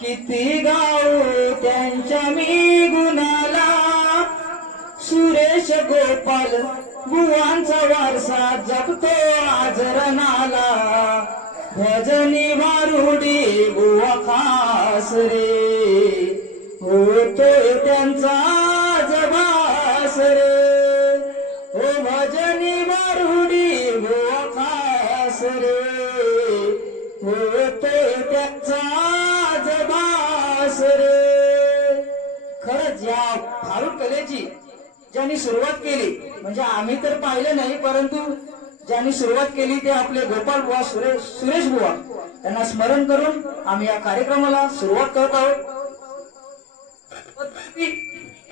किती गाव त्यांच्या मी गुणाला सुरेश गोपाल बुवांचा वारसा जपतो आज रणाला भजनी मारुडी बुवा खास रे. होतो त्यांचा जबास रे. खरंच या फारुक कलेची ज्यांनी सुरुवात केली म्हणजे आम्ही तर पाहिलं नाही परंतु ज्यांनी सुरुवात केली ते आपले गोपाल बुवा सुरेश सुरेश बुवा. त्यांना स्मरण करून आम्ही या कार्यक्रमाला सुरुवात करत आहोत.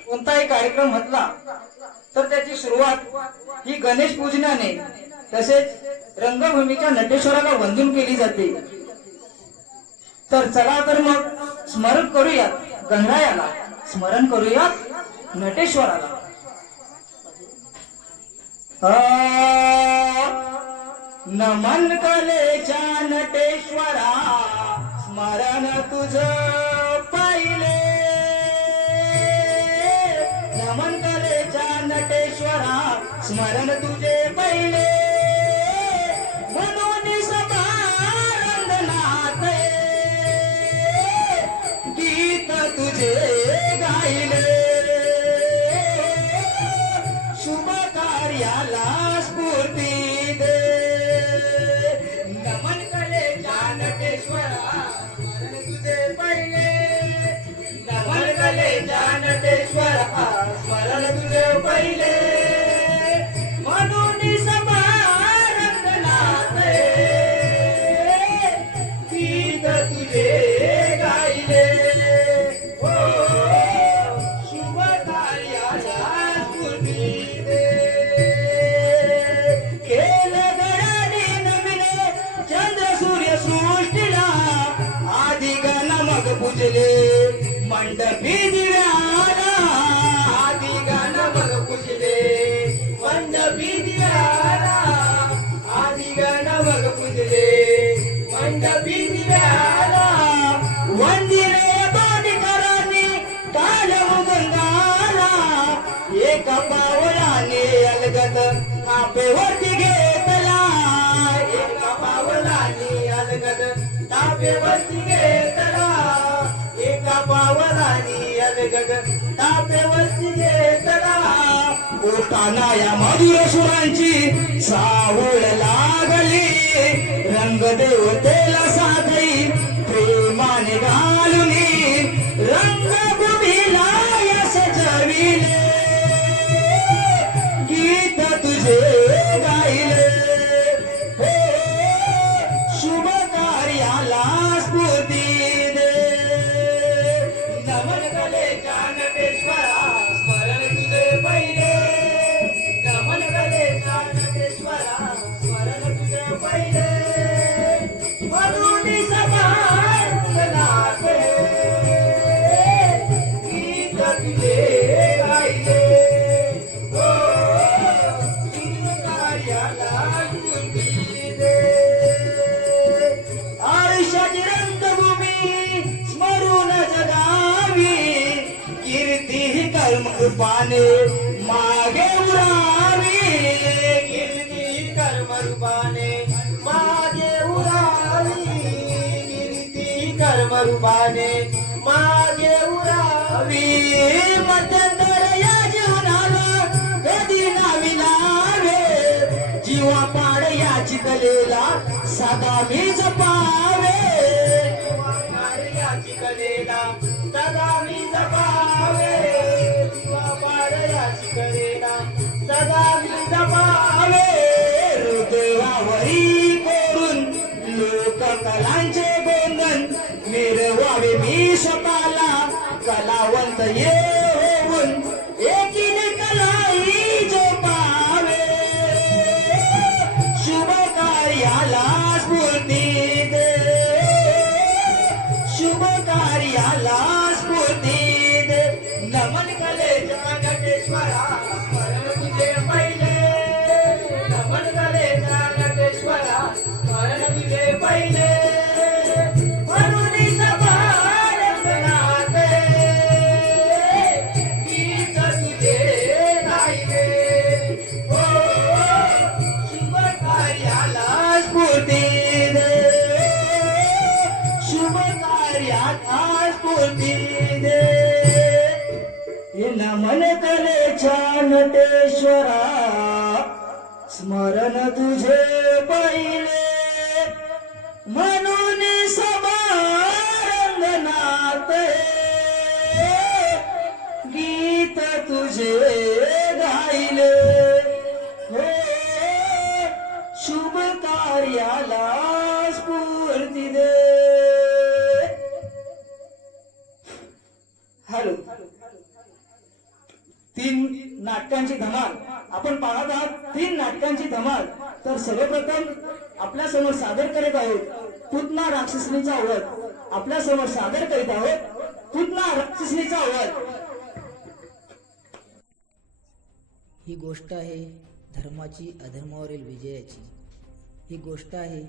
कोणताही कार्यक्रम म्हटला तर त्याची सुरुवात ही गणेश पूजनाने तसेच रंगभूमीच्या नटेश्वराला वंदून केली जाते. तर चला तर मग स्मरण करूया गंगायाला. स्मरण करूया नटेश्वराला. नमन कलेच्या नटेश्वरा स्मरण तुझ पाहिले. नमन कलेच्या नटेश्वरा स्मरण तुझे पहिले. कार्याला एका पावलाने अलगत तापेवरती घेतला बोटाना या मधुर सुरांची सावळ लागली. रंग देवतेला साधई प्रेमाने घालून. रंगभूमीला या सजविले गीत तुझे माझी रंगभूमी स्मरून जगावी. कीर्ती ही कर्म रूपाने मागे उरावी. कीर्ती ही कर्म रूपाने मागे उरावी. कीर्ती ही कर्म रूपाने मागे उरावी. मध्यंतर या जीवनाला कधी नावी लावे. जीवा पाड या कलेला सदा मी जपावे. पाड याची सदा मी जपावे. जीवा पाड याची सदा मी जपावे. कोरून गोंधन मिरवावे मी स्वतःला कलावंत येऊन नटेश्वरा नमन कले छानटेश्वरा स्मरण तुझे पहिले. म्हणून समारंगनात गीत तुझे गायले. हो शुभ कार्याला जी नाटकांची धमाल आपण पाहत आहात तीन नाटकांची धमाल. तर सर्वप्रथम आपल्यासमोर सादर करीत आहोत पुतना राक्षसणीचा वध. आपल्यासमोर सादर करीत आहोत पुतना राक्षसणीचा वध. ही गोष्ट आहे धर्माची अधर्मावरील विजयाची. ही गोष्ट आहे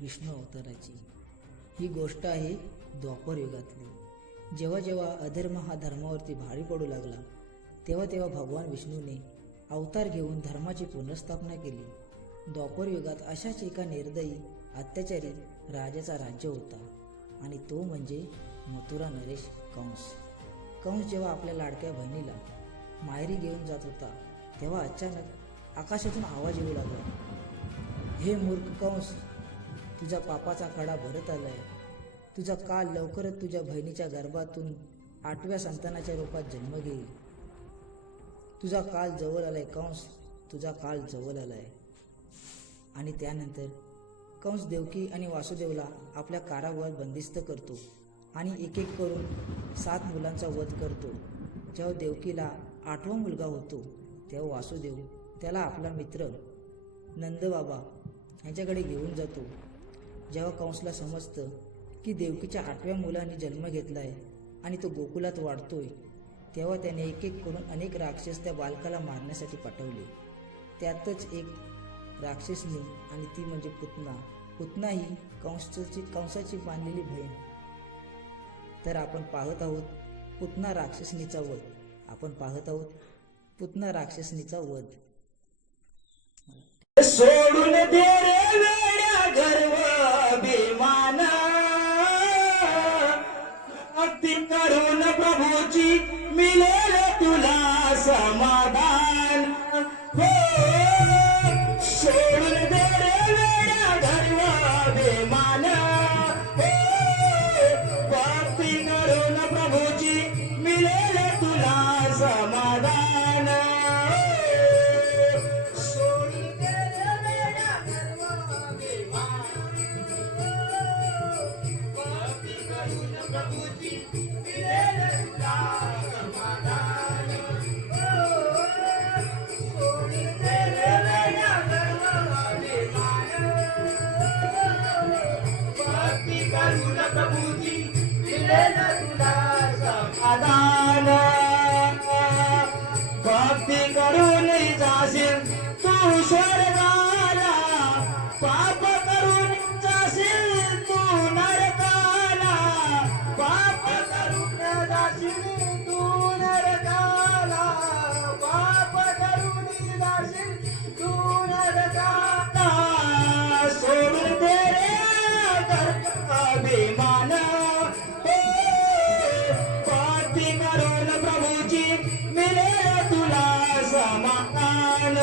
विष्णू अवताराची. ही गोष्ट आहे द्वापर युगातली. जेव्हा जेव्हा अधर्म हा धर्मावरती भारी पडू लागला तेव्हा तेव्हा भगवान विष्णूने अवतार घेऊन धर्माची पुनर्स्थापना केली. द्वापर युगात अशाच एका निर्दयी अत्याचारी राजाचा राज्य होता आणि तो म्हणजे मथुरा नरेश कंस. कंस जेव्हा आपल्या लाडक्या बहिणीला माहेरी घेऊन जात होता तेव्हा अचानक आकाशातून आवाज येऊ लागला. हे मूर्ख कंस तुझा पापाचा खडा भरत आलाय. तुझा काल लवकरच तुझ्या बहिणीच्या गर्भातून आठव्या संतानाच्या रूपात जन्म घेईल. तुझा काल जवळ आलाय कंस तुझा काल जवळ आलाय. आणि त्यानंतर कंस देवकी आणि वासुदेवला आपल्या कारागृहात बंदिस्त करतो आणि एक एक करून सात मुलांचा वध करतो. जेव्हा देवकीला आठवा मुलगा होतो तेव्हा वासुदेव त्याला आपला मित्र नंदबाबा यांच्याकडे घेऊन जातो. जेव्हा कंसला समजतं की देवकीच्या आठव्या मुलाने जन्म घेतलाय आणि तो गोकुलात वाढतोय तेव्हा त्याने एक एक करून अनेक राक्षस त्या बालकाला मारण्यासाठी पाठवले. त्यातच एक राक्षसनी आणि ती म्हणजे पुतना. पुतना ही कंसाची कंसाची बांधलेली बहीण. तर आपण पाहत आहोत पुतना राक्षसनीचा वध. आपण पाहत आहोत पुतना राक्षसनीचा वध. सोडून दे रे वेड्या गर्व अभिमान. अगदी करून प्रभूची मिळेल तुला समाधान. हो सोडून दे समाधान भक्ती करून जाशील तू स्वर्गाला पाप करून जाशील तू नरकाला पाप करून जाशील तू नरकाला. पाप करून जाशील तू नरकाला. सोडून दे रे अभिमान. समाधान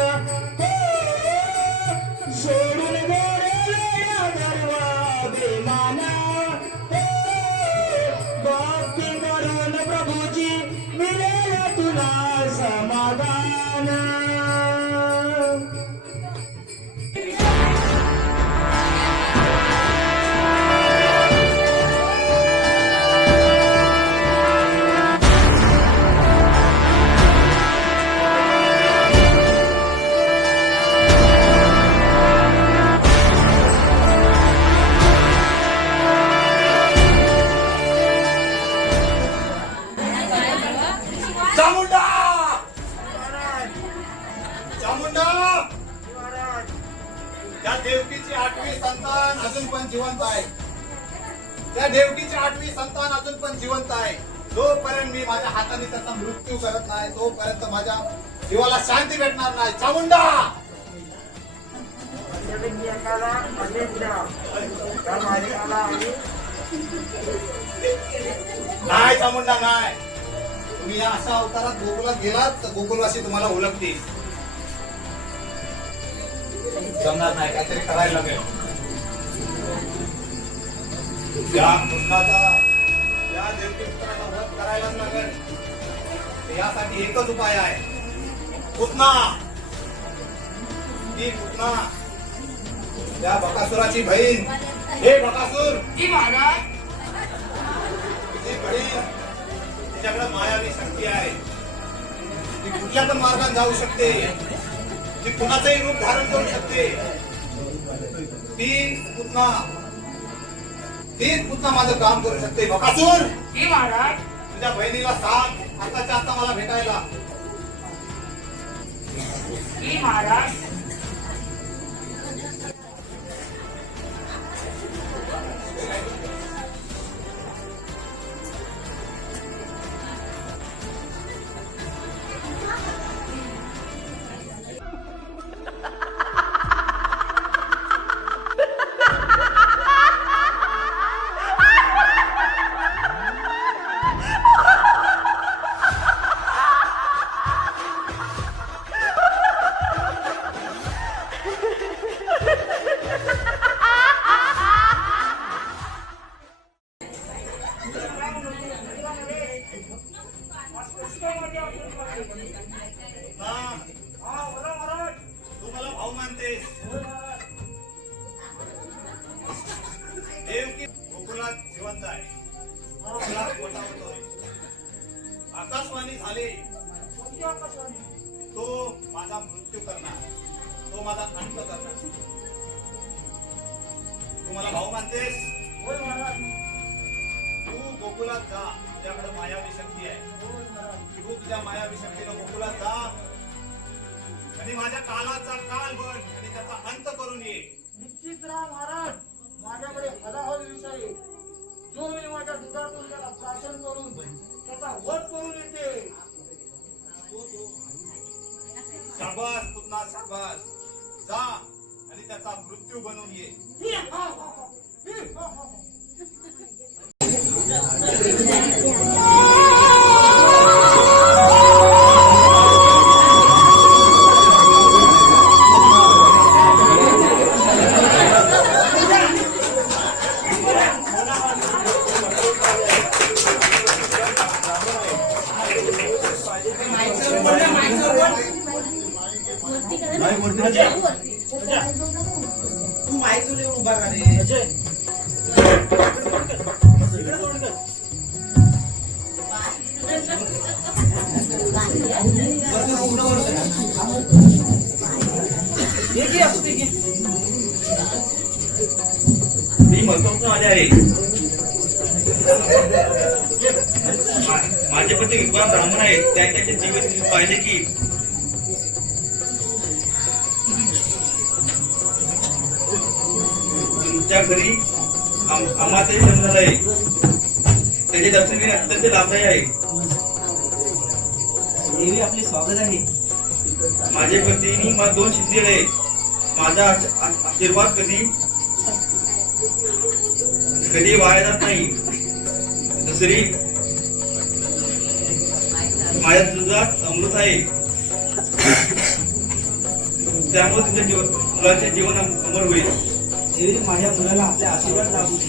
जीवाला शांती भेटणार नाही चामुंडा नाही चामुंडा नाही तुम्ही या अशा अवतारात गोकुलात गेलात तर गोकुलवासी तुम्हाला ओळखतील जमणार नाही काहीतरी करायला लागेल या कृष्णाचा या देवकीपुत्राचा वध लागेल यासाठी एकच उपाय आहे पुतना ती पुतना त्या बकासुराची बहीण. हे बकासूर. जी महाराज. तिची बहीण. तिच्याकडे मायावी शक्ती आहे. ती कुठल्या पण मार्गात जाऊ शकते. ती कुणाचंही रूप धारण करू शकते. ती पुतना. तीच पुतना माझं काम करू शकते. बकासूर. जी महाराज. तुझ्या बहिणीला सांग आताच्या आता मला भेटायला. जी गोकुलात जा तुझ्याकडे मायावी शक्ती आहे. तू तुझ्या मायावी शक्तीनं गोकुलात जा. आणि माझ्या कालाचा काल बन आणि त्याचा अंत करून ये. निश्चित राहा महाराज. माझ्याकडे हलाहल विषय. जो मी माझ्या दुधातून त्याला प्राशन करून त्याचा वध करून येते. शाबास पुतना शाबास. जा आणि त्याचा मृत्यू बनवून ये. मा- विद्वान ब्राह्मण आहेत त्या त्याचे जीवन पाहिले की तुमच्या घरी आम- आम्हाचे जन्म झालंय त्याचे दर्शन घेणे अत्यंत लाभदायी आहे देवी आपले स्वागत आहे माझे पतीनी मला दोन सिद्धी आहे माझा आशीर्वाद कधी कधी वाया जात नाही। दुसरी माझ्या दुधात अमृत आहे. त्यामुळे तुमच्या जीवन मुलाचे जीवन अमर होईल. देवी माझ्या मुलाला आपल्या आशीर्वाद लागू दे.